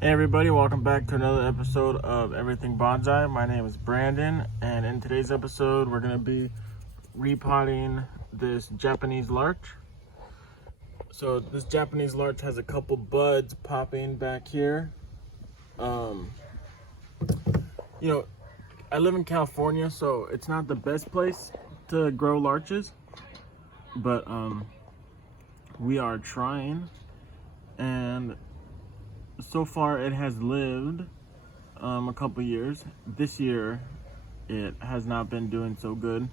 Hey everybody, welcome back to another episode of Everything Bonsai. My name is Brandon, and in today's episode we're going to be repotting this Japanese larch. So this Japanese larch has a couple buds popping back here. I live in California, so it's not the best place to grow larches, but we are trying, and so far it has lived a couple years. This year it has not been doing so good.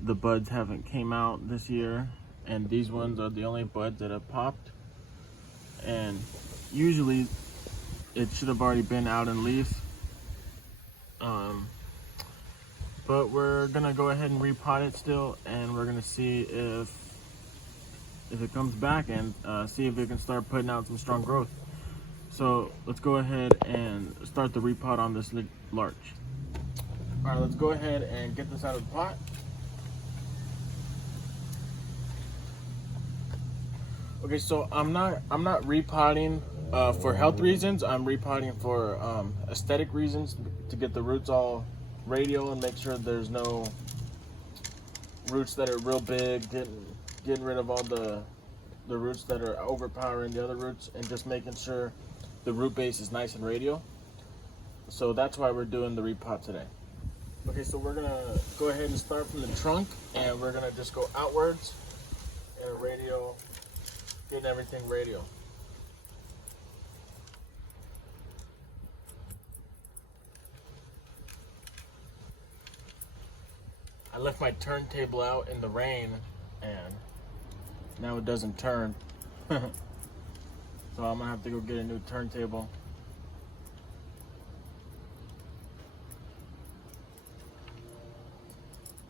The buds haven't came out this year, and these ones are the only buds that have popped, and usually it should have already been out in leaves. But we're gonna go ahead and repot it still, and we're gonna see if it comes back, and see if it can start putting out some strong growth. So let's go ahead and start the repot on this larch. All right, let's go ahead and get this out of the pot. Okay, so I'm not repotting for health reasons. I'm repotting for aesthetic reasons, to get the roots all radial and make sure there's no roots that are real big, getting rid of all the roots that are overpowering the other roots, and just making sure the root base is nice and radial. So that's why we're doing the repot today. Okay, so we're gonna go ahead and start from the trunk, and we're gonna just go outwards and radial, getting everything radial. I left my turntable out in the rain, and now it doesn't turn. So I'm gonna have to go get a new turntable.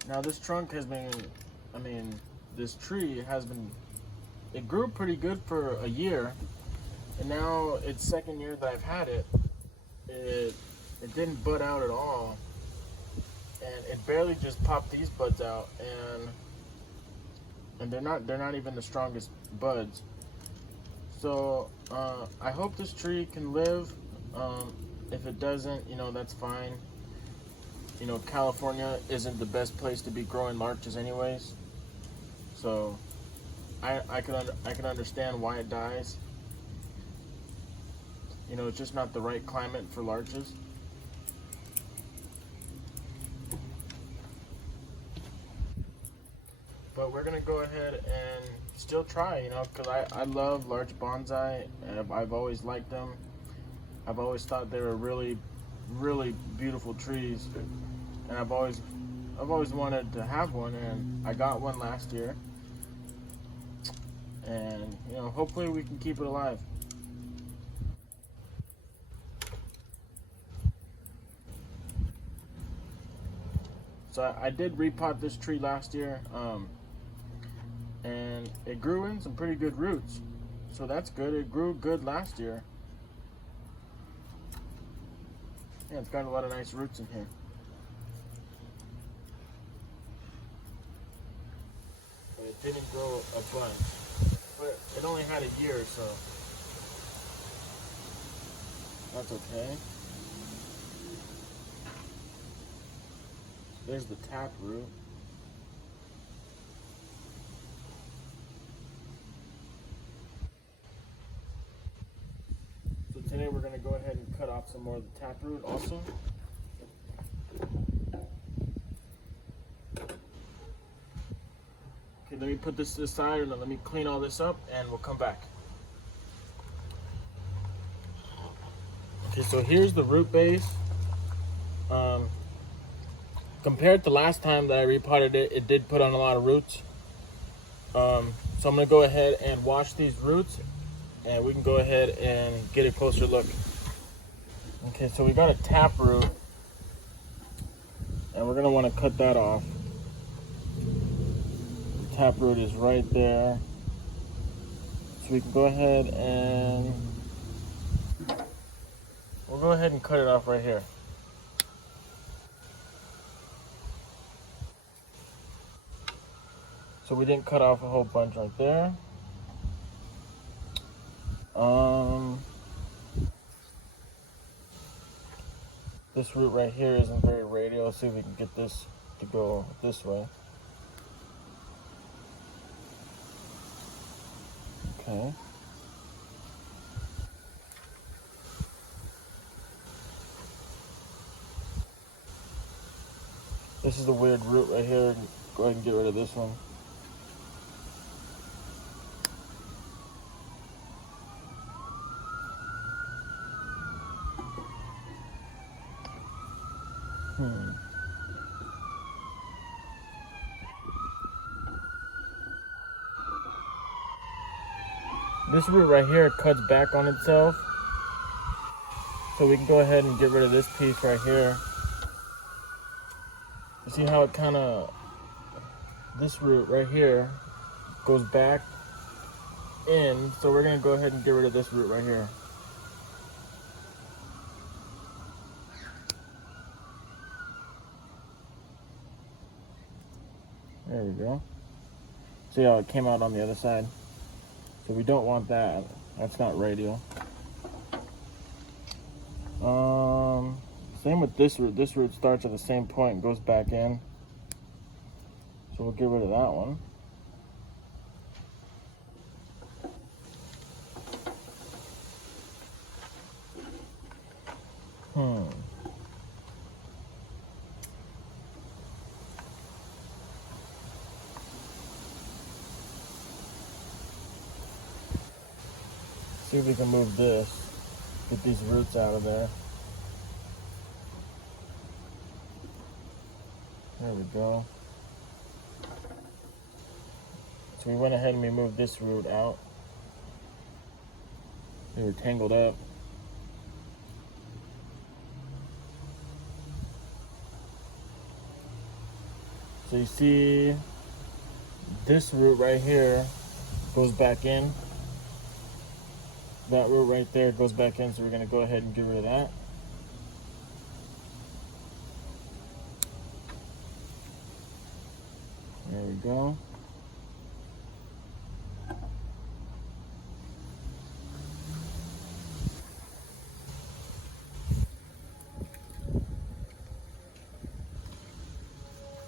Now this trunk has been, this tree has been, it grew pretty good for a year, and now it's second year that I've had it. It didn't bud out at all, and it barely just popped these buds out, and they're not even the strongest buds. So I hope this tree can live. If it doesn't, that's fine. California isn't the best place to be growing larches anyways. So I can understand why it dies. It's just not the right climate for larches. But we're gonna go ahead and still try, because I love Larch Bonsai. I've always liked them. I've always thought they were really, really beautiful trees, and I've always wanted to have one, and I got one last year. And hopefully we can keep it alive. So I did repot this tree last year. And it grew in some pretty good roots, so that's good. It grew good last year. Yeah, it's got a lot of nice roots in here. But it didn't grow a bunch, but it only had a year, so that's okay. There's the tap root. Today we're going to go ahead and cut off some more of the taproot also. Okay, let me put this to the side, and then let me clean all this up, and we'll come back. Okay, so here's the root base. Compared to last time that I repotted it, it did put on a lot of roots. So I'm going to go ahead and wash these roots, and we can go ahead and get a closer look. Okay, so we got a tap root, and we're gonna want to cut that off. The tap root is right there. So we can go ahead and we'll go ahead and cut it off right here. So we didn't cut off a whole bunch right there. This root right here isn't very radial. Let's see if we can get this to go this way. Okay. This is a weird root right here. Go ahead and get rid of this one. This root right here cuts back on itself. So we can go ahead and get rid of this piece right here. You see how it kind of, this root right here goes back in. So we're going to go ahead and get rid of this root right here. There we go. See how it came out on the other side? So we don't want that. That's not radial. Same with this root. This root starts at the same point and goes back in. So we'll get rid of that one. See if we can move this, get these roots out of there. There we go. So we went ahead and we moved this root out. They were tangled up. So you see this root right here goes back in. That root right there goes back in, so we're going to go ahead and get rid of that. There we go.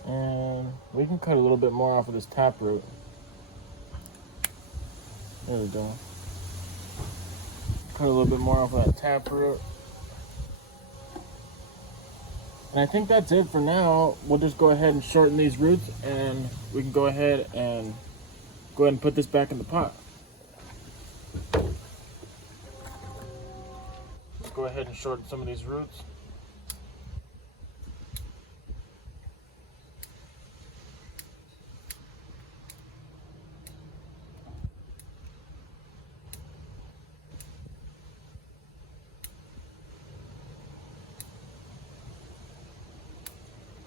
And we can cut a little bit more off of this tap root. There we go. Cut a little bit more off of that tap root. And I think that's it for now. We'll just go ahead and shorten these roots and we can go ahead and put this back in the pot. Let's go ahead and shorten some of these roots.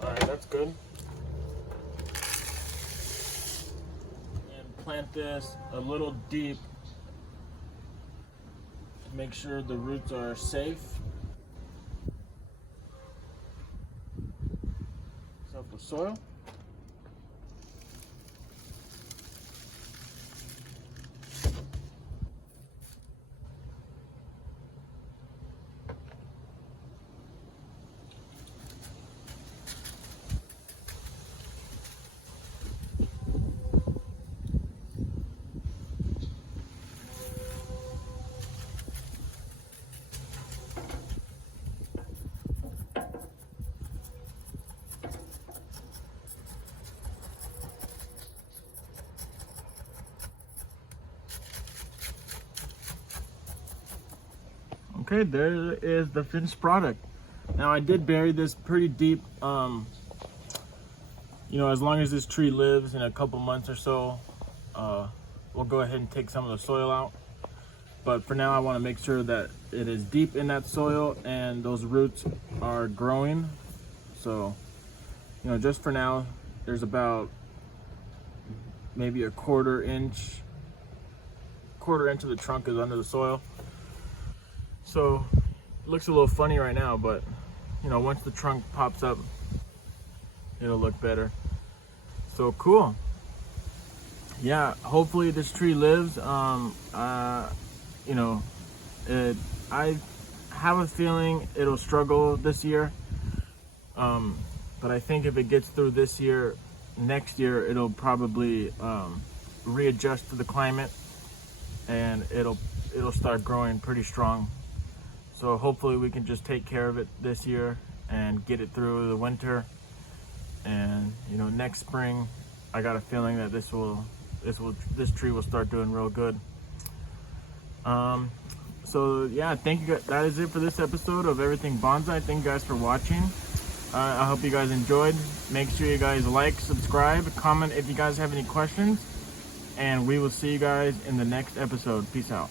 Alright, that's good. And plant this a little deep to make sure the roots are safe. So for soil. Okay, there is the finished product. Now I did bury this pretty deep. You know, as long as this tree lives in a couple months or so, we'll go ahead and take some of the soil out. But for now, I want to make sure that it is deep in that soil and those roots are growing. So, you know, just for now, there's about maybe a quarter inch of the trunk is under the soil. So it looks a little funny right now, but you know, once the trunk pops up, it'll look better. So cool. Yeah, hopefully this tree lives. You know, I have a feeling it'll struggle this year. But I think if it gets through this year, next year it'll probably readjust to the climate, and it'll start growing pretty strong. So hopefully we can just take care of it this year and get it through the winter. And you know, next spring, I got a feeling that this tree will start doing real good. So yeah, thank you. That is it for this episode of Everything Bonsai. Thank you guys for watching. I hope you guys enjoyed. Make sure you guys like, subscribe, comment if you guys have any questions, and we will see you guys in the next episode. Peace out.